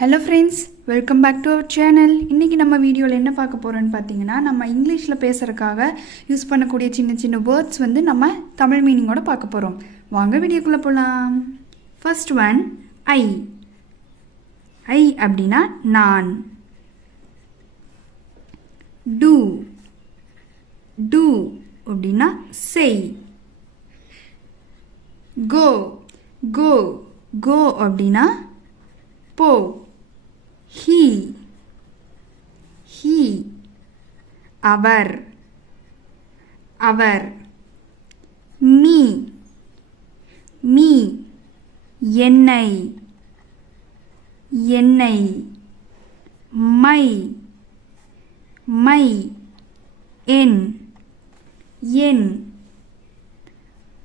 Hello friends, welcome back to our channel. இன்றைக்கி நம்ம வீடியோவில் என்ன பார்க்க போகிறோன்னு பார்த்தீங்கன்னா, நம்ம இங்கிலீஷில் பேசுகிறதுக்காக யூஸ் பண்ணக்கூடிய சின்ன சின்ன வேர்ட்ஸ் நம்ம தமிழ் மீனிங்கோட பார்க்க போகிறோம். வாங்க வீடியோக்குள்ளே போகலாம். ஃபர்ஸ்ட் ஒன், ஐ. ஐ அப்படின்னா நான். டூ. டூ அப்படின்னா செய். கோ. கோ. கோ அப்படின்னா போ. He. He. Our. Our. Me. Me. என்னை. என்னை. My. My. N. N.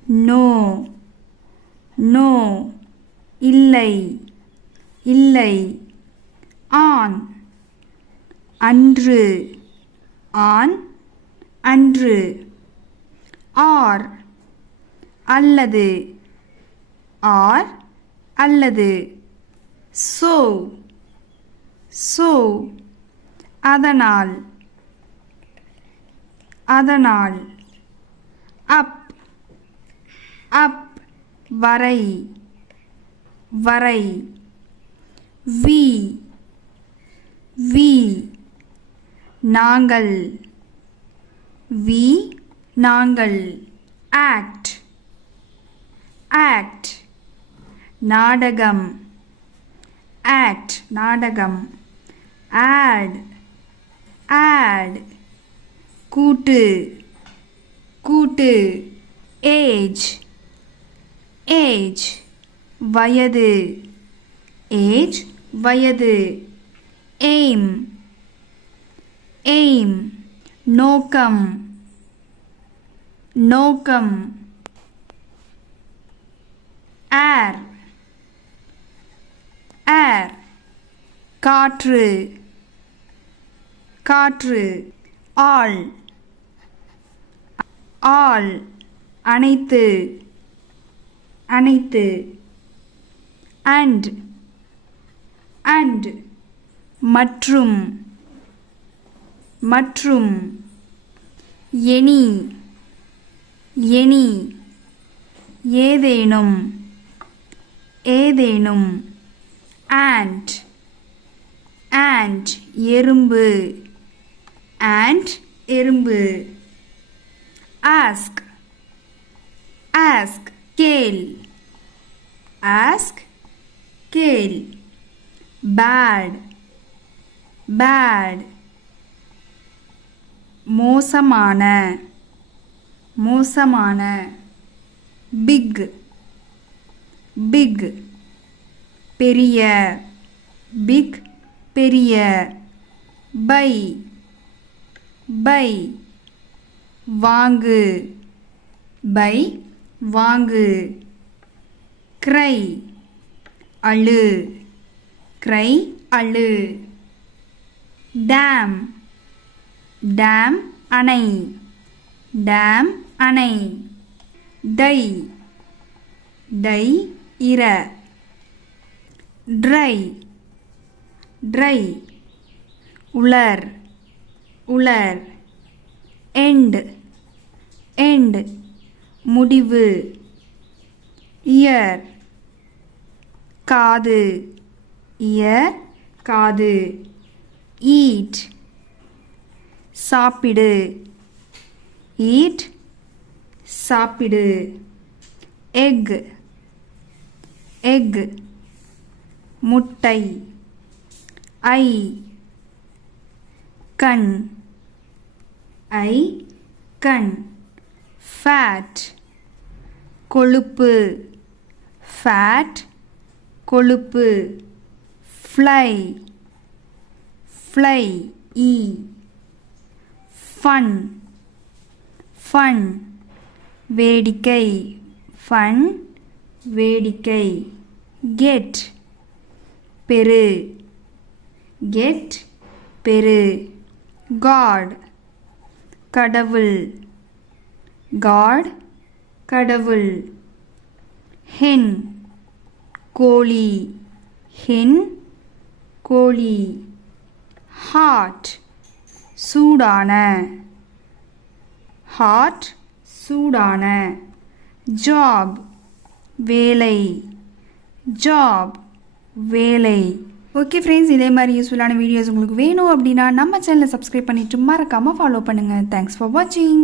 No. No. இல்லை. இல்லை. ஆன். அன்று. ஆன். அன்று. ஆர். அல்லது. ஆர். அல்லது. சோ. சோ. அதனால். அதனால். அப். அப். வரை. வரை. வி. வி. நாங்கள். வி. நாங்கள். ஆக்ட். ஆக்ட். நாடகம். ஆக்ட். நாடகம். ஆட். ஆட். கூட்டு. கூட்டு. ஏஜ். ஏஜ். வயது. ஏஜ். வயது. எய்ம். எய்ம். நோக்கம். நோக்கம். ஏர். ஏர். காற்று. காற்று. ஆல். ஆல். அனைத்து. அனைத்து. அண்ட். அண்ட். மற்றும். மற்றும். எனி. எனி. ஏதேனும். ஏதேனும். ஆண்ட். ஆண்ட். எறும்பு. ஆண்ட். எறும்பு. ஆஸ்க். ஆஸ்க். கேள். ஆஸ்க். கேள். பேட். பேட். மோசமான. மோசமான. பிக். பிக். பெரிய. பிக். பெரிய. பை. பை. வாங்கு. பை. வாங்கு. கிரை. அழு. கிரை. அழு. டேம். டேம். அணை. டேம். அணை. டை. டை. இர. ட்ரை. ட்ரை. உலர். உலர். எண்ட். எண்ட். முடிவு. இயர். காது. இயர். காது. ஈட். சாப்பிடு. ஈட். சாப்பிடு. எக். எக். முட்டை. ஐ. கண். ஐ. கண். ஃபேட். கொழுப்பு. ஃபேட். கொழுப்பு. ஃப்ளை. ஃப்ளை. ஈ. ஃபன். ஃபன். வேடிக்கை. ஃபன். வேடிக்கை. கெட். பெரு. கெட். பெரு. காட். கடவுள். காட். கடவுள். ஹென். கோழி. hen கோழி. ஹாட் சூடான. ஹாட் சூடான. ஜாப் வேலை. ஜாப் வேலை. ஓகே ஃப்ரெண்ட்ஸ், இதே மாதிரி யூஸ்ஃபுல்லான வீடியோஸ் உங்களுக்கு வேணும் அப்படின்னா நம்ம சேனலை சப்ஸ்கிரைப் பண்ணிவிட்டு மறக்காமல் ஃபாலோ பண்ணுங்கள். தேங்க்ஸ் ஃபார் வாட்சிங்.